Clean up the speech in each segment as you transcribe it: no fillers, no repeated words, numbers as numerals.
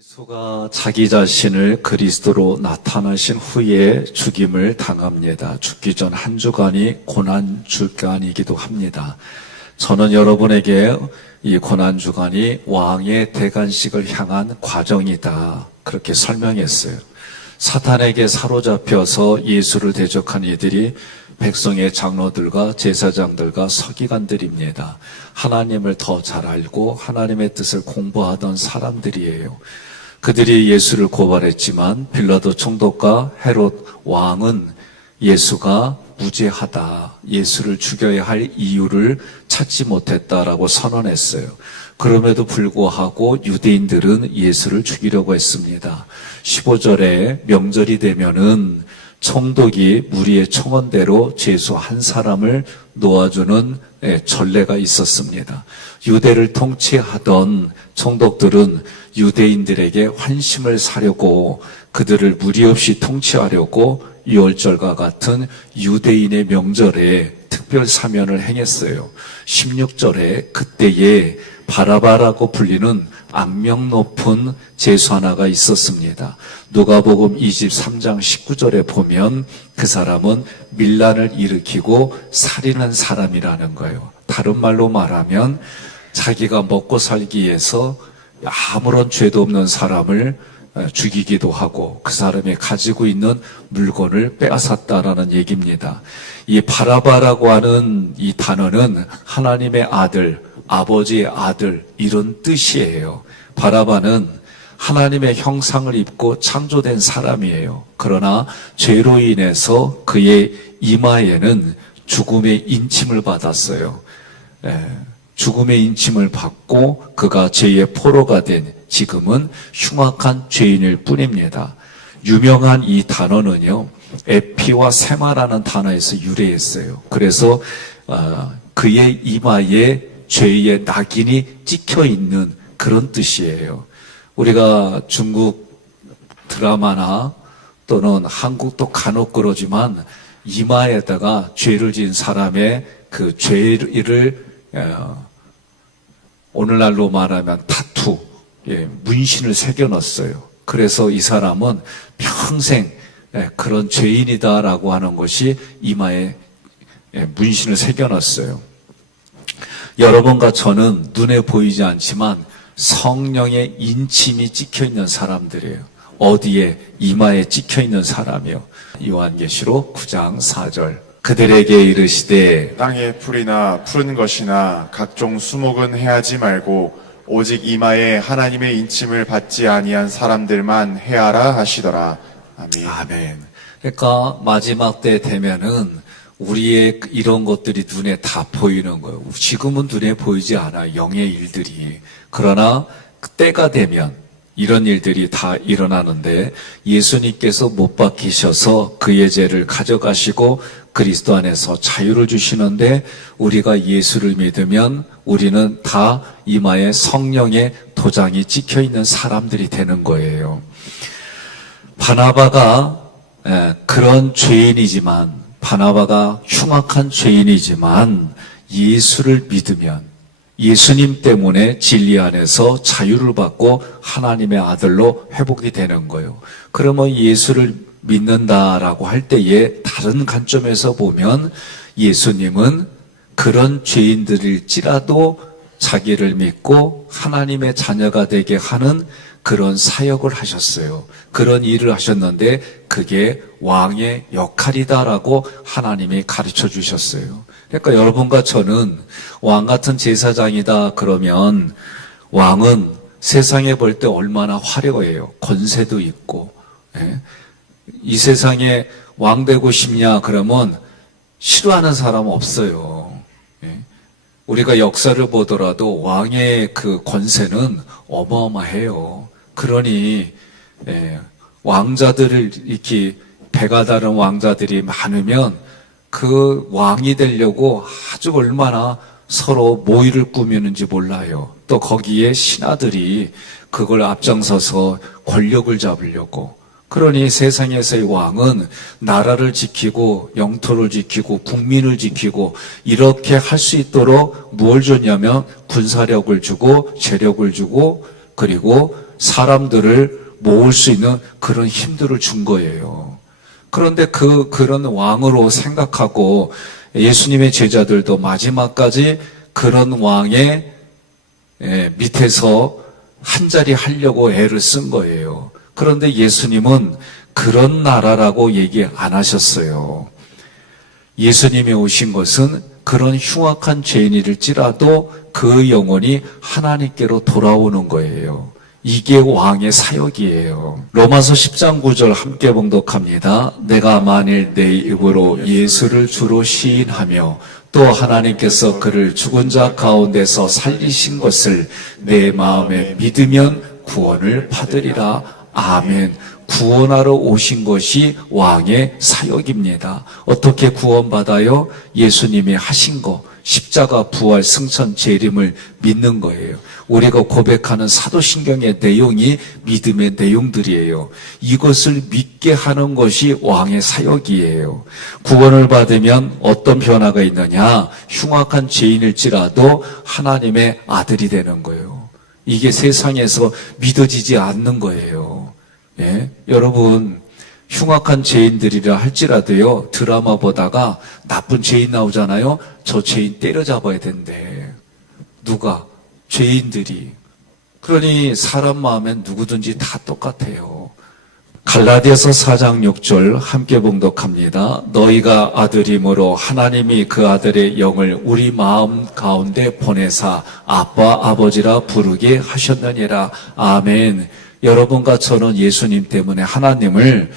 예수가 자기 자신을 그리스도로 나타나신 후에 죽임을 당합니다. 죽기 전 한 주간이 고난 주간이기도 합니다. 저는 여러분에게 이 고난 주간이 왕의 대관식을 향한 과정이다, 그렇게 설명했어요. 사탄에게 사로잡혀서 예수를 대적한 이들이 백성의 장로들과 제사장들과 서기관들입니다. 하나님을 더 잘 알고 하나님의 뜻을 공부하던 사람들이에요. 그들이 예수를 고발했지만 빌라도 총독과 헤롯 왕은 예수가 무죄하다, 예수를 죽여야 할 이유를 찾지 못했다라고 선언했어요. 그럼에도 불구하고 유대인들은 예수를 죽이려고 했습니다. 15절에 명절이 되면은 총독이 무리의 청원대로 죄수 한 사람을 놓아주는 전례가 있었습니다. 유대를 통치하던 총독들은 유대인들에게 환심을 사려고 그들을 무리 없이 통치하려고 유월절과 같은 유대인의 명절에 특별 사면을 행했어요. 16절에 그때에 바라바라고 불리는 악명 높은 죄수 하나가 있었습니다. 누가복음 23장 19절에 보면 그 사람은 밀란을 일으키고 살인한 사람이라는 거예요. 다른 말로 말하면 자기가 먹고 살기 위해서 아무런 죄도 없는 사람을 죽이기도 하고 그 사람이 가지고 있는 물건을 빼앗았다라는 얘기입니다. 이 바라바라고 하는 이 단어는 하나님의 아들, 아버지의 아들, 이런 뜻이에요. 바라바는 하나님의 형상을 입고 창조된 사람이에요. 그러나 죄로 인해서 그의 이마에는 죽음의 인침을 받았어요. 죽음의 인침을 받고 그가 죄의 포로가 된 지금은 흉악한 죄인일 뿐입니다. 유명한 이 단어는요, 에피와 세마라는 단어에서 유래했어요. 그래서 그의 이마에 죄의 낙인이 찍혀 있는 그런 뜻이에요. 우리가 중국 드라마나 또는 한국도 간혹 그러지만 이마에다가 죄를 지은 사람의 그 죄를 오늘날로 말하면 타투, 문신을 새겨놨어요. 그래서 이 사람은 평생 그런 죄인이다라고 하는 것이 이마에 문신을 새겨놨어요. 여러분과 저는 눈에 보이지 않지만 성령의 인침이 찍혀있는 사람들이에요. 어디에? 이마에 찍혀있는 사람이요. 요한계시록 9장 4절. 그들에게 이르시되 땅의 풀이나 푸른 것이나 각종 수목은 해하지 말고 오직 이마에 하나님의 인침을 받지 아니한 사람들만 해하라 하시더라. 아멘. 아멘. 그러니까 마지막 때 되면은 우리의 이런 것들이 눈에 다 보이는 거예요. 지금은 눈에 보이지 않아요, 영의 일들이. 그러나 때가 되면 이런 일들이 다 일어나는데 예수님께서 못 박히셔서 그의 죄를 가져가시고 그리스도 안에서 자유를 주시는데 우리가 예수를 믿으면 우리는 다 이마에 성령의 도장이 찍혀있는 사람들이 되는 거예요. 바나바가 그런 죄인이지만, 바나바가 흉악한 죄인이지만 예수를 믿으면 예수님 때문에 진리 안에서 자유를 받고 하나님의 아들로 회복이 되는 거예요. 그러면 예수를 믿는다라고 할 때에 다른 관점에서 보면 예수님은 그런 죄인들일지라도 자기를 믿고 하나님의 자녀가 되게 하는 그런 사역을 하셨어요. 그런 일을 하셨는데 그게 왕의 역할이다라고 하나님이 가르쳐 주셨어요. 그러니까 여러분과 저는 왕 같은 제사장이다 그러면 왕은 세상에 볼 때 얼마나 화려해요. 권세도 있고. 이 세상에 왕 되고 싶냐 그러면 싫어하는 사람은 없어요. 우리가 역사를 보더라도 왕의 그 권세는 어마어마해요. 그러니 왕자들을 이렇게 배가 다른 왕자들이 많으면 그 왕이 되려고 아주 얼마나 서로 모의를 꾸미는지 몰라요. 또 거기에 신하들이 그걸 앞장서서 권력을 잡으려고. 그러니 세상에서의 왕은 나라를 지키고 영토를 지키고 국민을 지키고 이렇게 할 수 있도록 무엇을 줬냐면 군사력을 주고 재력을 주고 그리고 사람들을 모을 수 있는 그런 힘들을 준 거예요. 그런데 그런 왕으로 생각하고 예수님의 제자들도 마지막까지 그런 왕의 밑에서 한 자리 하려고 애를 쓴 거예요. 그런데 예수님은 그런 나라라고 얘기 안 하셨어요. 예수님이 오신 것은 그런 흉악한 죄인일지라도 그 영혼이 하나님께로 돌아오는 거예요. 이게 왕의 사역이에요. 로마서 10장 9절 함께 봉독합니다. 내가 만일 내 입으로 예수를 주로 시인하며 또 하나님께서 그를 죽은 자 가운데서 살리신 것을 내 마음에 믿으면 구원을 받으리라. 아멘. 구원하러 오신 것이 왕의 사역입니다. 어떻게 구원받아요? 예수님이 하신 거, 십자가, 부활, 승천, 재림을 믿는 거예요. 우리가 고백하는 사도신경의 내용이 믿음의 내용들이에요. 이것을 믿게 하는 것이 왕의 사역이에요. 구원을 받으면 어떤 변화가 있느냐? 흉악한 죄인일지라도 하나님의 아들이 되는 거예요. 이게 세상에서 믿어지지 않는 거예요. 예? 여러분, 흉악한 죄인들이라 할지라도요, 드라마 보다가 나쁜 죄인 나오잖아요. 저 죄인 때려잡아야 된대. 누가? 죄인들이. 그러니 사람 마음엔 누구든지 다 똑같아요. 갈라디아서 4장 6절 함께 봉독합니다. 너희가 아들임으로 하나님이 그 아들의 영을 우리 마음 가운데 보내사 아빠 아버지라 부르게 하셨느니라. 아멘. 여러분과 저는 예수님 때문에 하나님을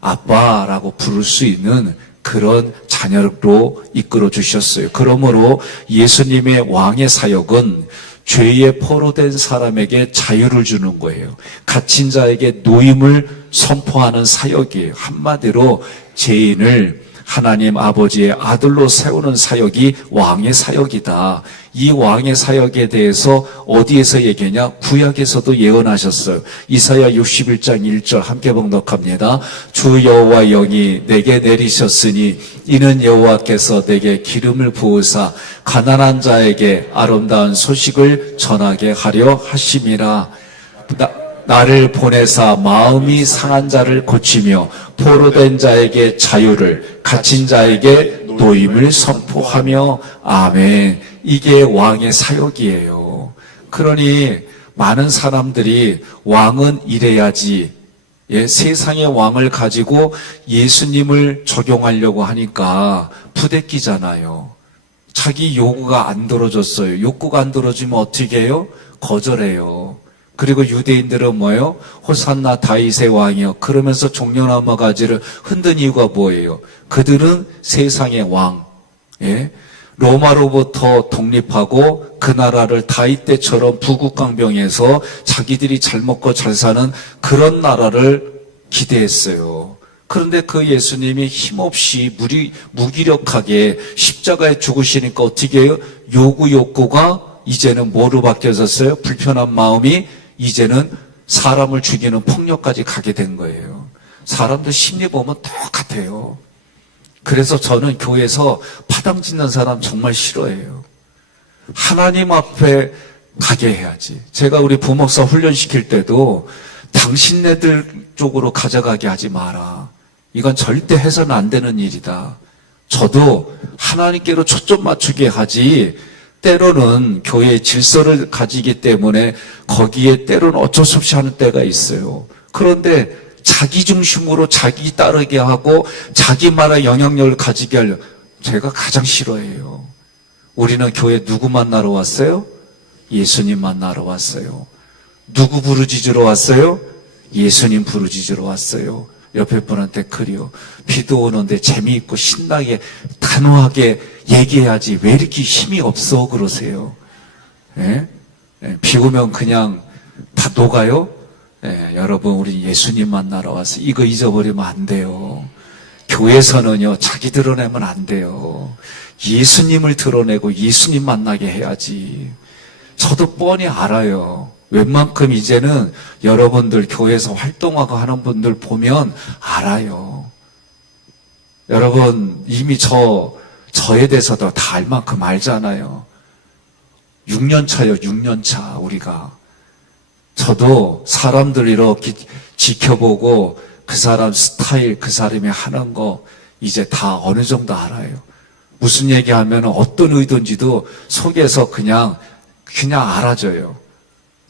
아빠라고 부를 수 있는 그런 자녀로 이끌어 주셨어요. 그러므로 예수님의 왕의 사역은 죄에 포로된 사람에게 자유를 주는 거예요. 갇힌 자에게 노임을 선포하는 사역이에요. 한마디로 죄인을 하나님 아버지의 아들로 세우는 사역이 왕의 사역이다. 이 왕의 사역에 대해서 어디에서 얘기하냐? 구약에서도 예언하셨어요. 이사야 61장 1절 함께 봉독합니다. 주 여호와 영이 내게 내리셨으니 이는 여호와께서 내게 기름을 부으사 가난한 자에게 아름다운 소식을 전하게 하려 하심이라. 나를 보내사 마음이 상한 자를 고치며 포로된 자에게 자유를, 갇힌 자에게 노임을 선포하며. 아멘. 이게 왕의 사역이에요. 그러니 많은 사람들이 왕은 이래야지, 세상의 왕을 가지고 예수님을 적용하려고 하니까 부대끼잖아요. 자기 요구가 안 들어졌어요. 욕구가 안 들어지면 어떻게 해요? 거절해요. 그리고 유대인들은 뭐예요? 호산나 다윗의 왕이요. 그러면서 종려나무 가지를 흔든 이유가 뭐예요? 그들은 세상의 왕, 로마로부터 독립하고 그 나라를 다윗 때처럼 부국강병해서 자기들이 잘 먹고 잘 사는 그런 나라를 기대했어요. 그런데 그 예수님이 힘없이 무기력하게 십자가에 죽으시니까 어떻게 해요? 욕구가 이제는 뭐로 바뀌어졌어요? 불편한 마음이 이제는 사람을 죽이는 폭력까지 가게 된 거예요. 사람들 심리 보면 똑같아요. 그래서 저는 교회에서 파당 짓는 사람 정말 싫어해요. 하나님 앞에 가게 해야지. 제가 우리 부목사 훈련시킬 때도 당신네들 쪽으로 가져가게 하지 마라. 이건 절대 해서는 안 되는 일이다. 저도 하나님께로 초점 맞추게 하지, 때로는 교회의 질서를 가지기 때문에 거기에 때로는 어쩔 수 없이 하는 때가 있어요. 그런데 자기 중심으로 자기 따르게 하고 자기 말의 영향력을 가지게 하려, 제가 가장 싫어해요. 우리는 교회 누구 만나러 왔어요? 예수님 만나러 왔어요. 누구 부르짖으러 왔어요? 예수님 부르짖으러 왔어요. 옆에 분한테 그래요. 비도 오는데 재미있고 신나게 단호하게 얘기해야지 왜 이렇게 힘이 없어 그러세요. 비 오면 그냥 다 녹아요? 여러분, 우리 예수님 만나러 와서 이거 잊어버리면 안 돼요. 교회에서는요, 자기 드러내면 안 돼요. 예수님을 드러내고 예수님 만나게 해야지. 저도 뻔히 알아요. 웬만큼 이제는 여러분들 교회에서 활동하고 하는 분들 보면 알아요. 여러분, 이미 저에 대해서도 다 알 만큼 알잖아요. 6년 차요, 6년 차, 우리가. 저도 사람들 이렇게 지켜보고 그 사람 스타일, 그 사람이 하는 거 이제 다 어느 정도 알아요. 무슨 얘기하면 어떤 의도인지도 속에서 그냥 알아줘요.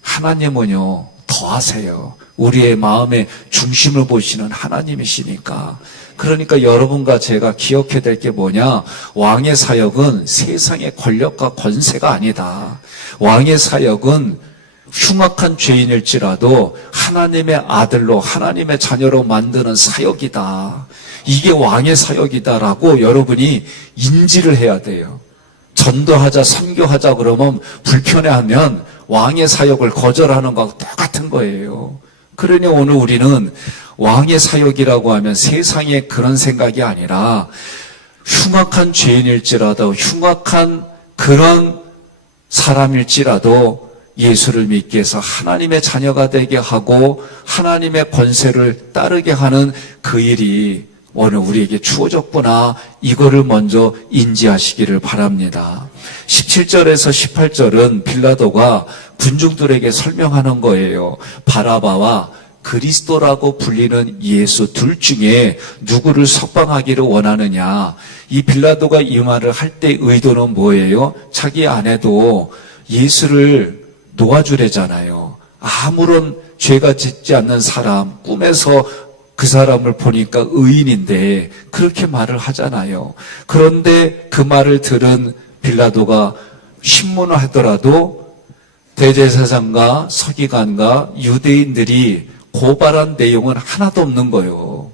하나님은요, 더 하세요. 우리의 마음의 중심을 보시는 하나님이시니까. 그러니까 여러분과 제가 기억해야 될 게 뭐냐? 왕의 사역은 세상의 권력과 권세가 아니다. 왕의 사역은 흉악한 죄인일지라도 하나님의 아들로 하나님의 자녀로 만드는 사역이다. 이게 왕의 사역이다라고 여러분이 인지를 해야 돼요. 전도하자, 선교하자 그러면 불편해하면 왕의 사역을 거절하는 거하고 똑같은 거예요. 그러니 오늘 우리는 왕의 사역이라고 하면 세상에 그런 생각이 아니라 흉악한 죄인일지라도 흉악한 그런 사람일지라도 예수를 믿게 해서 하나님의 자녀가 되게 하고 하나님의 권세를 따르게 하는 그 일이 오늘 우리에게 주어졌구나. 이거를 먼저 인지하시기를 바랍니다. 17절에서 18절은 빌라도가 군중들에게 설명하는 거예요. 바라바와 그리스도라고 불리는 예수 둘 중에 누구를 석방하기를 원하느냐. 이 빌라도가 이 말을 할 때 의도는 뭐예요? 자기 아내도 예수를 놓아주래잖아요. 아무런 죄가 짓지 않는 사람, 꿈에서 그 사람을 보니까 의인인데 그렇게 말을 하잖아요. 그런데 그 말을 들은 빌라도가 신문을 하더라도 대제사장과 서기관과 유대인들이 고발한 내용은 하나도 없는 거예요.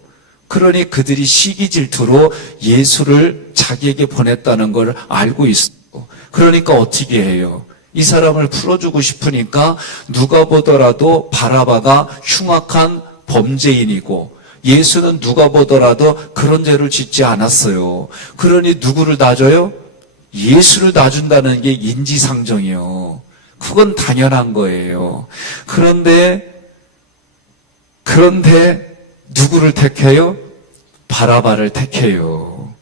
그러니 그들이 시기 질투로 예수를 자기에게 보냈다는 걸 알고 있어요. 그러니까 어떻게 해요? 이 사람을 풀어주고 싶으니까 누가 보더라도 바라바가 흉악한 범죄인이고 예수는 누가 보더라도 그런 죄를 짓지 않았어요. 그러니 누구를 놔줘요? 예수를 놔준다는 게 인지상정이에요. 그건 당연한 거예요. 그런데 누구를 택해요? 바라바를 택해요.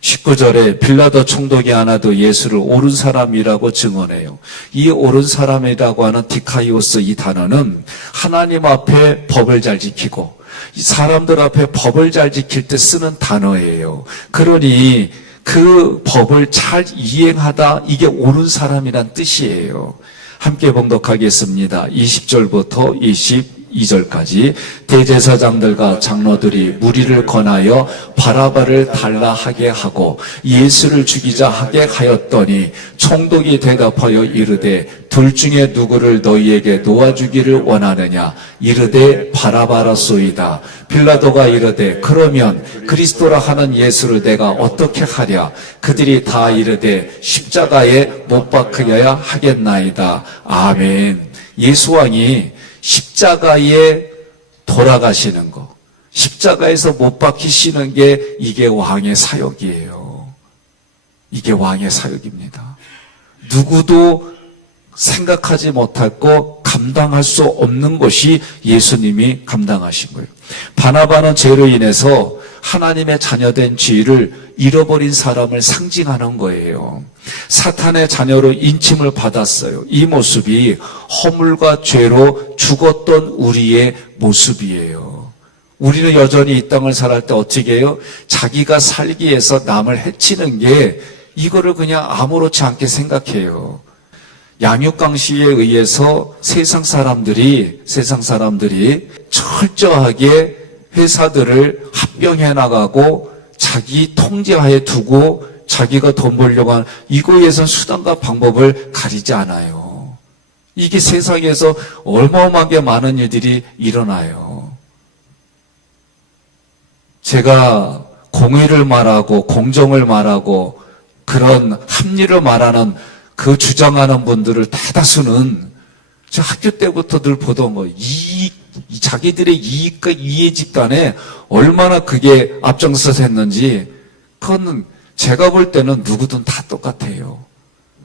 19절에 빌라도 총독이 하나도 예수를 옳은 사람이라고 증언해요. 이 옳은 사람이라고 하는 디카이오스 이 단어는 하나님 앞에 법을 잘 지키고 사람들 앞에 법을 잘 지킬 때 쓰는 단어예요. 그러니 그 법을 잘 이행하다 이게 옳은 사람이란 뜻이에요. 함께 봉독하겠습니다. 20절부터 22절까지 대제사장들과 장로들이 무리를 권하여 바라바를 달라 하게 하고 예수를 죽이자 하게 하였더니 총독이 대답하여 이르되 둘 중에 누구를 너희에게 놓아주기를 원하느냐 이르되 바라바라소이다. 빌라도가 이르되 그러면 그리스도라 하는 예수를 내가 어떻게 하랴. 그들이 다 이르되 십자가에 못 박혀야 하겠나이다. 아멘. 예수왕이 십자가에 돌아가시는 거, 십자가에서 못 박히시는 게 이게 왕의 사역이에요. 이게 왕의 사역입니다. 누구도 생각하지 못하고 감당할 수 없는 것이 예수님이 감당하신 거예요. 바나바는 죄로 인해서 하나님의 자녀된 지위를 잃어버린 사람을 상징하는 거예요. 사탄의 자녀로 인침을 받았어요. 이 모습이 허물과 죄로 죽었던 우리의 모습이에요. 우리는 여전히 이 땅을 살할 때 어떻게 해요? 자기가 살기 위해서 남을 해치는 게 이거를 그냥 아무렇지 않게 생각해요. 양육강식에 의해서 세상 사람들이 철저하게 회사들을 합병해 나가고 자기 통제하에 두고 자기가 돈 벌려고 하는 이거에선 수단과 방법을 가리지 않아요. 이게 세상에서 어마어마하게 많은 일들이 일어나요. 제가 공의를 말하고 공정을 말하고 그런 합리를 말하는 그 주장하는 분들을 대다수는 저 학교 때부터 늘 보던 거 자기들의 이익과 이해 집단에 얼마나 그게 앞장서서 했는지 그건 제가 볼 때는 누구든 다 똑같아요.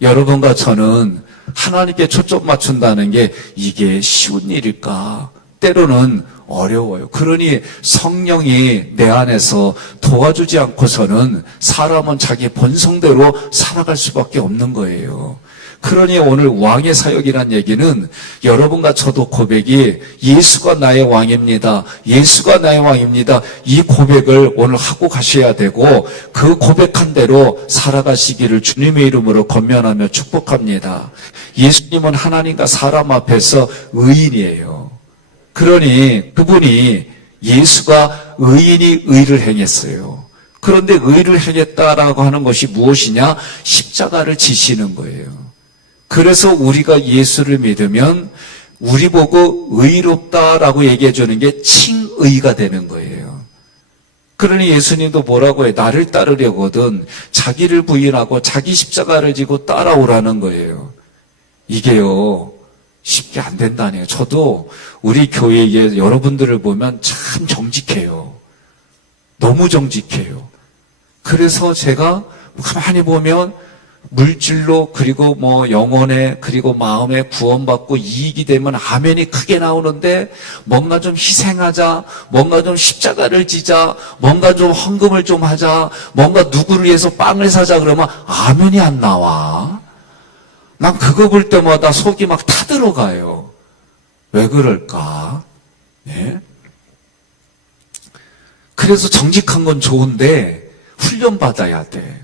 여러분과 저는 하나님께 초점 맞춘다는 게 이게 쉬운 일일까? 때로는 어려워요. 그러니 성령이 내 안에서 도와주지 않고서는 사람은 자기 본성대로 살아갈 수밖에 없는 거예요. 그러니 오늘 왕의 사역이란 얘기는 여러분과 저도 고백이 예수가 나의 왕입니다. 예수가 나의 왕입니다. 이 고백을 오늘 하고 가셔야 되고 그 고백한 대로 살아가시기를 주님의 이름으로 권면하며 축복합니다. 예수님은 하나님과 사람 앞에서 의인이에요. 그러니 그분이 예수가 의인이 의를 행했어요. 그런데 의를 행했다라고 하는 것이 무엇이냐? 십자가를 지시는 거예요. 그래서 우리가 예수를 믿으면 우리 보고 의롭다라고 얘기해 주는 게 칭의가 되는 거예요. 그러니 예수님도 뭐라고 해요? 나를 따르려거든 자기를 부인하고 자기 십자가를 지고 따라오라는 거예요. 이게요 쉽게 안 된다네요. 저도 우리 교회에 여러분들을 보면 참 정직해요. 너무 정직해요. 그래서 제가 가만히 보면 물질로 그리고 뭐 영혼에 그리고 마음에 구원받고 이익이 되면 아멘이 크게 나오는데 뭔가 좀 희생하자, 뭔가 좀 십자가를 지자, 뭔가 좀 헌금을 좀 하자, 뭔가 누구를 위해서 빵을 사자 그러면 아멘이 안 나와. 난 그거 볼 때마다 속이 막 타들어가요. 왜 그럴까? 예? 그래서 정직한 건 좋은데 훈련받아야 돼.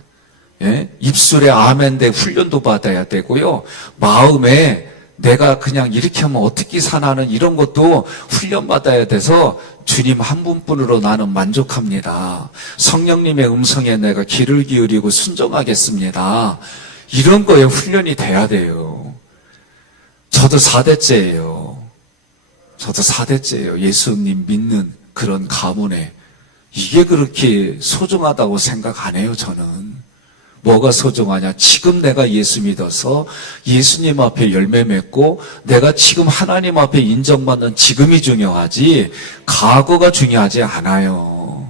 예? 입술에 아멘 대 훈련도 받아야 되고요. 마음에 내가 그냥 이렇게 하면 어떻게 사나는 이런 것도 훈련받아야 돼서 주님 한 분뿐으로 나는 만족합니다. 성령님의 음성에 내가 귀를 기울이고 순종하겠습니다. 이런 거에 훈련이 돼야 돼요. 저도 4대째예요. 저도 4대째예요. 예수님 믿는 그런 가문에. 이게 그렇게 소중하다고 생각 안 해요, 저는. 뭐가 소중하냐? 지금 내가 예수 믿어서 예수님 앞에 열매 맺고 내가 지금 하나님 앞에 인정받는 지금이 중요하지 과거가 중요하지 않아요.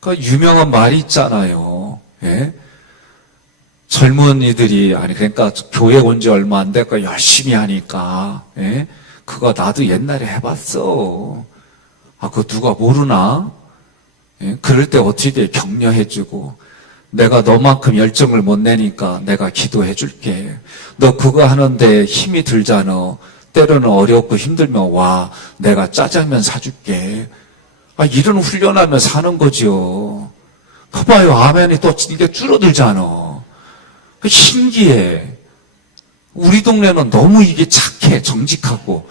그러니까 유명한 말이 있잖아요. 예? 젊은이들이 아니 그러니까 교회 온 지 얼마 안 됐고 열심히 하니까 예? 그거 나도 옛날에 해봤어. 아 그거 누가 모르나? 예? 그럴 때 어떻게 돼? 격려해주고 내가 너만큼 열정을 못 내니까 내가 기도해 줄게. 너 그거 하는데 힘이 들잖아. 때로는 어렵고 힘들면 와 내가 짜장면 사줄게. 아, 이런 훈련하며 사는 거죠. 봐봐요 아멘이 또 이게 줄어들잖아. 신기해. 우리 동네는 너무 이게 착해 정직하고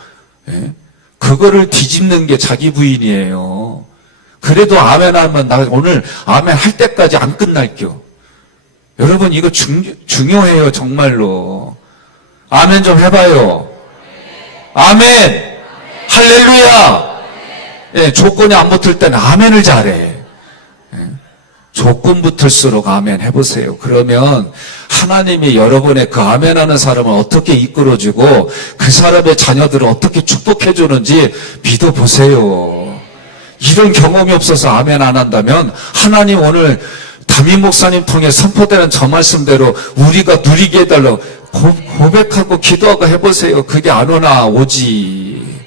예? 그거를 뒤집는 게 자기 부인이에요. 그래도 아멘 하면 나 오늘 아멘 할 때까지 안 끝날게요. 여러분 이거 중요해요 정말로. 아멘 좀 해봐요. 아멘. 할렐루야. 예, 조건이 안 붙을 때는 아멘을 잘해. 예, 조건 붙을수록 아멘 해보세요. 그러면 하나님이 여러분의 그 아멘 하는 사람을 어떻게 이끌어주고 그 사람의 자녀들을 어떻게 축복해주는지 믿어보세요. 이런 경험이 없어서 아멘 안 한다면 하나님 오늘 담임 목사님 통해 선포되는 저 말씀대로 우리가 누리게 해달라고 고백하고 기도하고 해보세요. 그게 안 오나 오지.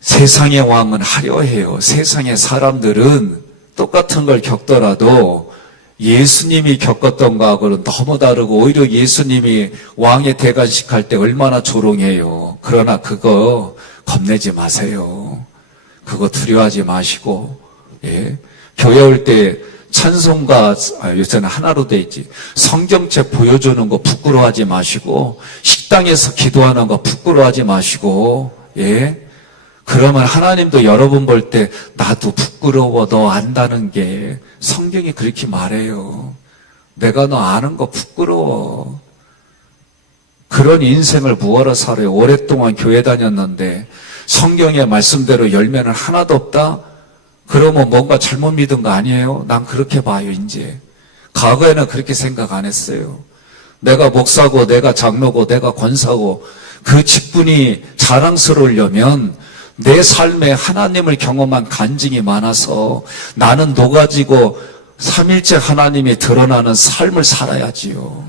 세상의 왕은 하려 해요. 세상의 사람들은 똑같은 걸 겪더라도 예수님이 겪었던 거하고는 너무 다르고 오히려 예수님이 왕의 대관식 할 때 얼마나 조롱해요. 그러나 그거 겁내지 마세요. 그거 두려워하지 마시고 예. 교회 올 때 찬송가 요새는 하나로 돼 있지. 성경책 보여주는 거 부끄러워하지 마시고 식당에서 기도하는 거 부끄러워하지 마시고 예. 그러면 하나님도 여러분 볼 때 나도 부끄러워 너 안다는 게 성경이 그렇게 말해요. 내가 너 아는 거 부끄러워. 그런 인생을 뭐하러 살아요. 오랫동안 교회 다녔는데 성경의 말씀대로 열매는 하나도 없다? 그러면 뭔가 잘못 믿은 거 아니에요? 난 그렇게 봐요 이제. 과거에는 그렇게 생각 안 했어요. 내가 목사고 내가 장로고 내가 권사고 그 직분이 자랑스러우려면 내 삶에 하나님을 경험한 간증이 많아서 나는 녹아지고 삼일째 하나님이 드러나는 삶을 살아야지요.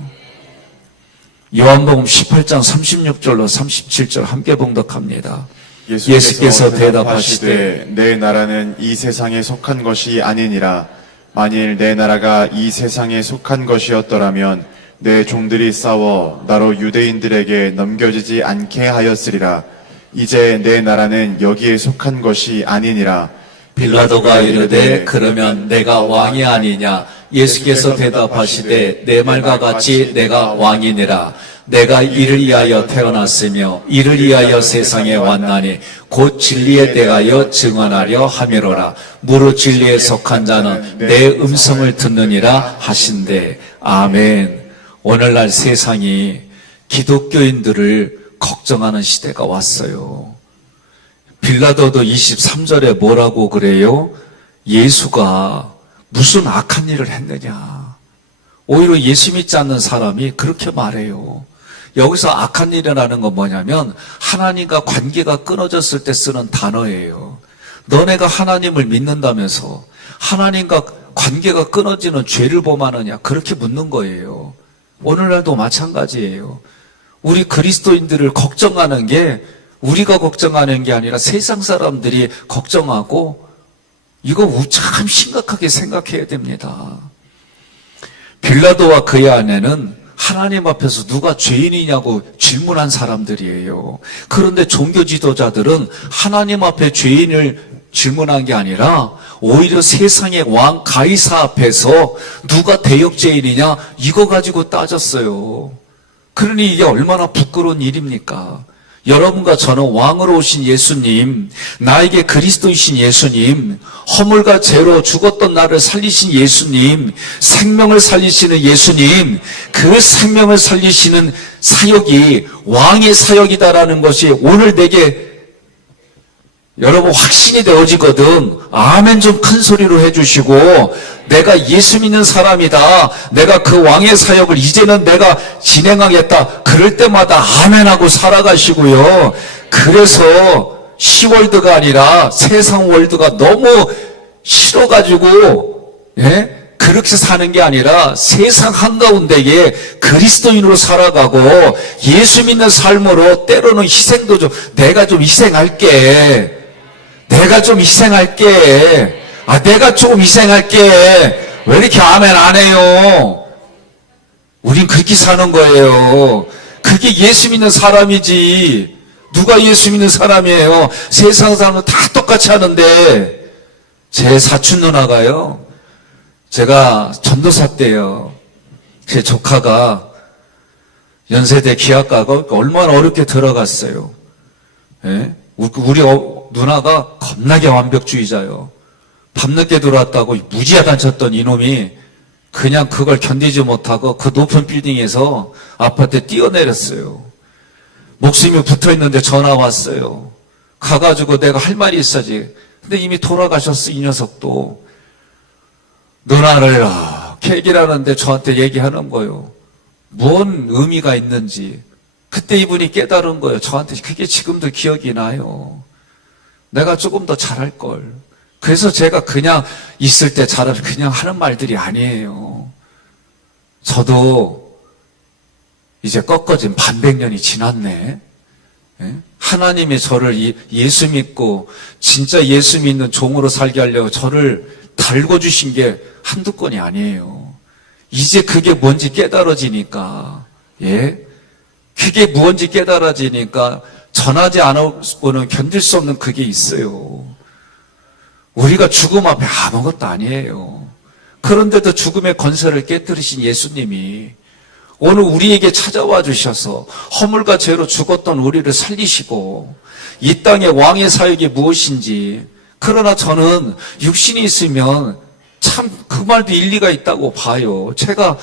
요한복음 18장 36절로 37절 함께 봉독합니다. 예수께서 대답하시되 내 나라는 이 세상에 속한 것이 아니니라. 만일 내 나라가 이 세상에 속한 것이었더라면 내 종들이 싸워 나로 유대인들에게 넘겨지지 않게 하였으리라. 이제 내 나라는 여기에 속한 것이 아니니라. 빌라도가 이르되 그러면 내가 왕이 아니냐? 예수께서 대답하시되 내 말과 같이 내가 왕이니라. 내가 이를 위하여 태어났으며 이를 위하여 세상에 왔나니 곧 진리에 대하여 증언하려 함이로라. 무릇 진리에 속한 자는 내 음성을 듣느니라 하신대. 아멘. 오늘날 세상이 기독교인들을 걱정하는 시대가 왔어요. 빌라도도 23절에 뭐라고 그래요? 예수가 무슨 악한 일을 했느냐. 오히려 예수 믿지 않는 사람이 그렇게 말해요. 여기서 악한 일이라는 건 뭐냐면 하나님과 관계가 끊어졌을 때 쓰는 단어예요. 너네가 하나님을 믿는다면서 하나님과 관계가 끊어지는 죄를 범하느냐, 그렇게 묻는 거예요. 오늘날도 마찬가지예요. 우리 그리스도인들을 걱정하는 게 우리가 걱정하는 게 아니라 세상 사람들이 걱정하고, 이거 참 심각하게 생각해야 됩니다. 빌라도와 그의 아내는 하나님 앞에서 누가 죄인이냐고 질문한 사람들이에요. 그런데 종교 지도자들은 하나님 앞에 죄인을 질문한 게 아니라 오히려 세상의 왕 가이사 앞에서 누가 대역죄인이냐, 이거 가지고 따졌어요. 그러니 이게 얼마나 부끄러운 일입니까? 여러분과 저는 왕으로 오신 예수님, 나에게 그리스도이신 예수님, 허물과 죄로 죽었던 나를 살리신 예수님, 생명을 살리시는 예수님, 그 생명을 살리시는 사역이 왕의 사역이다라는 것이 오늘 내게 여러분 확신이 되어지거든. 아멘 좀 큰 소리로 해주시고, 내가 예수 믿는 사람이다, 내가 그 왕의 사역을 이제는 내가 진행하겠다, 그럴 때마다 아멘 하고 살아가시고요. 그래서 시월드가 아니라 세상 월드가 너무 싫어가지고 그렇게 사는 게 아니라 세상 한가운데에 그리스도인으로 살아가고 예수 믿는 삶으로 때로는 희생도 좀, 내가 좀 희생할게, 내가 좀 희생할게, 내가 조금 희생할게, 왜 이렇게 아멘 안 해요? 우린 그렇게 사는 거예요. 그게 예수 믿는 사람이지. 누가 예수 믿는 사람이에요? 세상 사람은 다 똑같이 하는데. 제 사촌 누나가요, 제가 전도사 때요, 제 조카가 연세대 기악과가 얼마나 어렵게 들어갔어요. 예? 우리 누나가 겁나게 완벽주의자요. 밤늦게 들어왔다고 무지하단 쳤던 이놈이 그냥 그걸 견디지 못하고 그 높은 빌딩에서 아파트에 뛰어내렸어요. 목숨이 붙어있는데 전화 왔어요. 가가지고 내가 할 말이 있어야지. 근데 이미 돌아가셨어, 이 녀석도. 누나를 계기라는데 저한테 얘기하는 거예요. 뭔 의미가 있는지. 그때 이분이 깨달은 거예요. 저한테 그게 지금도 기억이 나요. 내가 조금 더 잘할 걸. 그래서 제가 그냥 있을 때 잘하면 그냥 하는 말들이 아니에요. 저도 이제 꺾어진 반백년이 지났네. 하나님이 저를 예수 믿고 진짜 예수 믿는 종으로 살게 하려고 저를 달궈 주신 게 한두 건이 아니에요. 이제 그게 뭔지 깨달아지니까, 그게 무언지 깨달아지니까 전하지 않고는 견딜 수 없는 그게 있어요. 우리가 죽음 앞에 아무것도 아니에요. 그런데도 죽음의 권세를 깨뜨리신 예수님이 오늘 우리에게 찾아와 주셔서 허물과 죄로 죽었던 우리를 살리시고 이 땅의 왕의 사역이 무엇인지, 그러나 저는 육신이 있으면 참 그 말도 일리가 있다고 봐요. 제가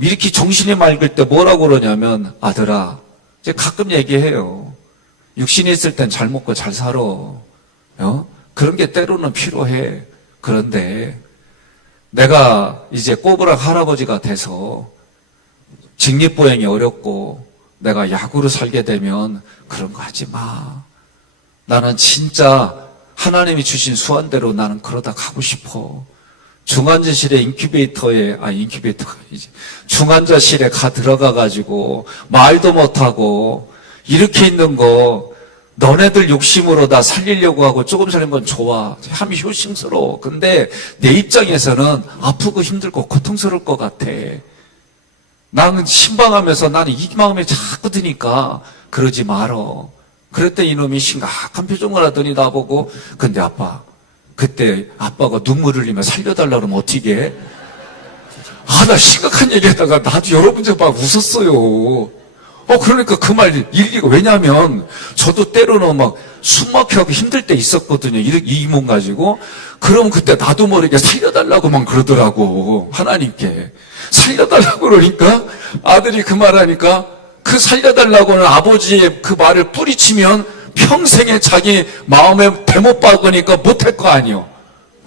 이렇게 정신이 맑을 때 뭐라고 그러냐면, 아들아, 이제 가끔 얘기해요. 육신이 있을 땐 잘 먹고 잘 살아. 그런 게 때로는 필요해. 그런데 내가 이제 꼬부락 할아버지가 돼서 직립보행이 어렵고 내가 약으로 살게 되면 그런 거 하지 마. 나는 진짜 하나님이 주신 수완대로 나는 그러다 가고 싶어. 중환자실에 인큐베이터가 아니지. 중환자실에 들어가가지고 말도 못하고 이렇게 있는 거 너네들 욕심으로 나 살리려고 하고 조금 살린 건 좋아. 함이 효심스러워. 근데 내 입장에서는 아프고 힘들고 고통스러울 것 같아. 나는 신방하면서 나는 이 마음에 자꾸 드니까 그러지 말어. 그랬더니 이놈이 심각한 표정을 하더니 나보고, 근데 아빠, 그때 아빠가 눈물 흘리며 살려달라고 그러면 어떻게 해? 나 심각한 얘기하다가 나도 여러분 좀 막 웃었어요. 그러니까 그 말 일리가, 왜냐면 저도 때로는 막 숨 막혀하고 힘들 때 있었거든요. 이 몸 가지고. 그럼 그때 나도 모르게 살려달라고만 그러더라고. 하나님께. 살려달라고 그러니까 아들이 그 말 하니까 그 살려달라고는 아버지의 그 말을 뿌리치면 평생에 자기 마음에 대못 박으니까 못할 거 아니요.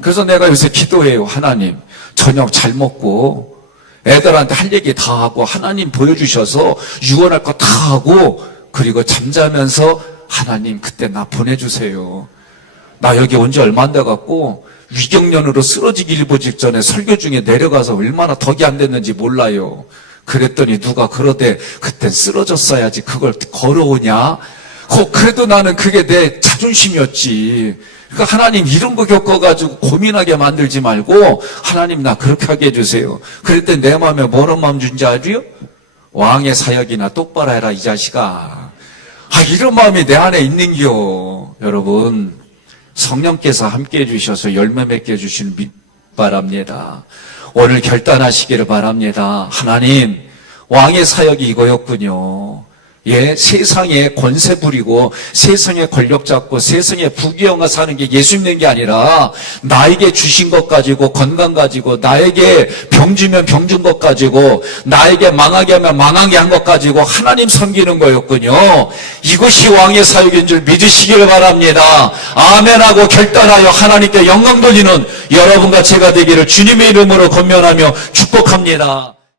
그래서 내가 요새 기도해요. 하나님, 저녁 잘 먹고 애들한테 할 얘기 다 하고 하나님 보여주셔서 유언할 거 다 하고 그리고 잠자면서 하나님 그때 나 보내주세요. 나 여기 온 지 얼마 안 돼갖고 위경련으로 쓰러지기 일보 직전에 설교 중에 내려가서 얼마나 덕이 안 됐는지 몰라요. 그랬더니 누가 그러대, 그땐 쓰러졌어야지 그걸 걸어오냐? 그래도 나는 그게 내 자존심이었지. 그러니까 하나님 이런 거 겪어가지고 고민하게 만들지 말고 하나님 나 그렇게 하게 해주세요. 그랬더니 내 마음에 뭐런 마음 준지 알죠? 왕의 사역이나 똑바로 해라 이 자식아. 이런 마음이 내 안에 있는겨. 여러분, 성령께서 함께 해주셔서 열매 맺게 해주시는 믿 바랍니다. 오늘 결단하시기를 바랍니다. 하나님, 왕의 사역이 이거였군요. 세상에 권세 부리고 세상에 권력 잡고 세상에 부귀영화 사는 게 예수 믿는 게 아니라 나에게 주신 것 가지고 건강 가지고 나에게 병 주면 병 준 것 가지고 나에게 망하게 하면 망하게 한 것 가지고 하나님 섬기는 거였군요. 이것이 왕의 사역인 줄 믿으시기를 바랍니다. 아멘하고 결단하여 하나님께 영광 돌리는 여러분과 제가 되기를 주님의 이름으로 권면하며 축복합니다.